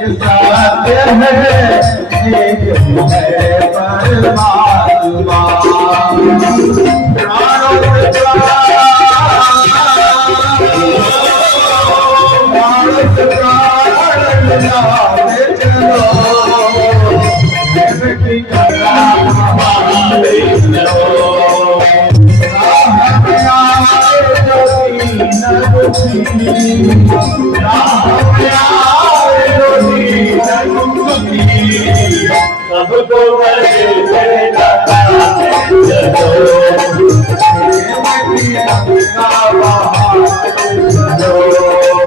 सत्य है एक है परमात्मा। प्राणों से प्राण मिलाते चलो, प्रेम की कथा हमारे चलो। राह में आए जो दीन दुखी, राह में आए जो दीन दुखी, सबको बड़े बड़े बताते चलो, प्रेम की कथा हमारे चलो।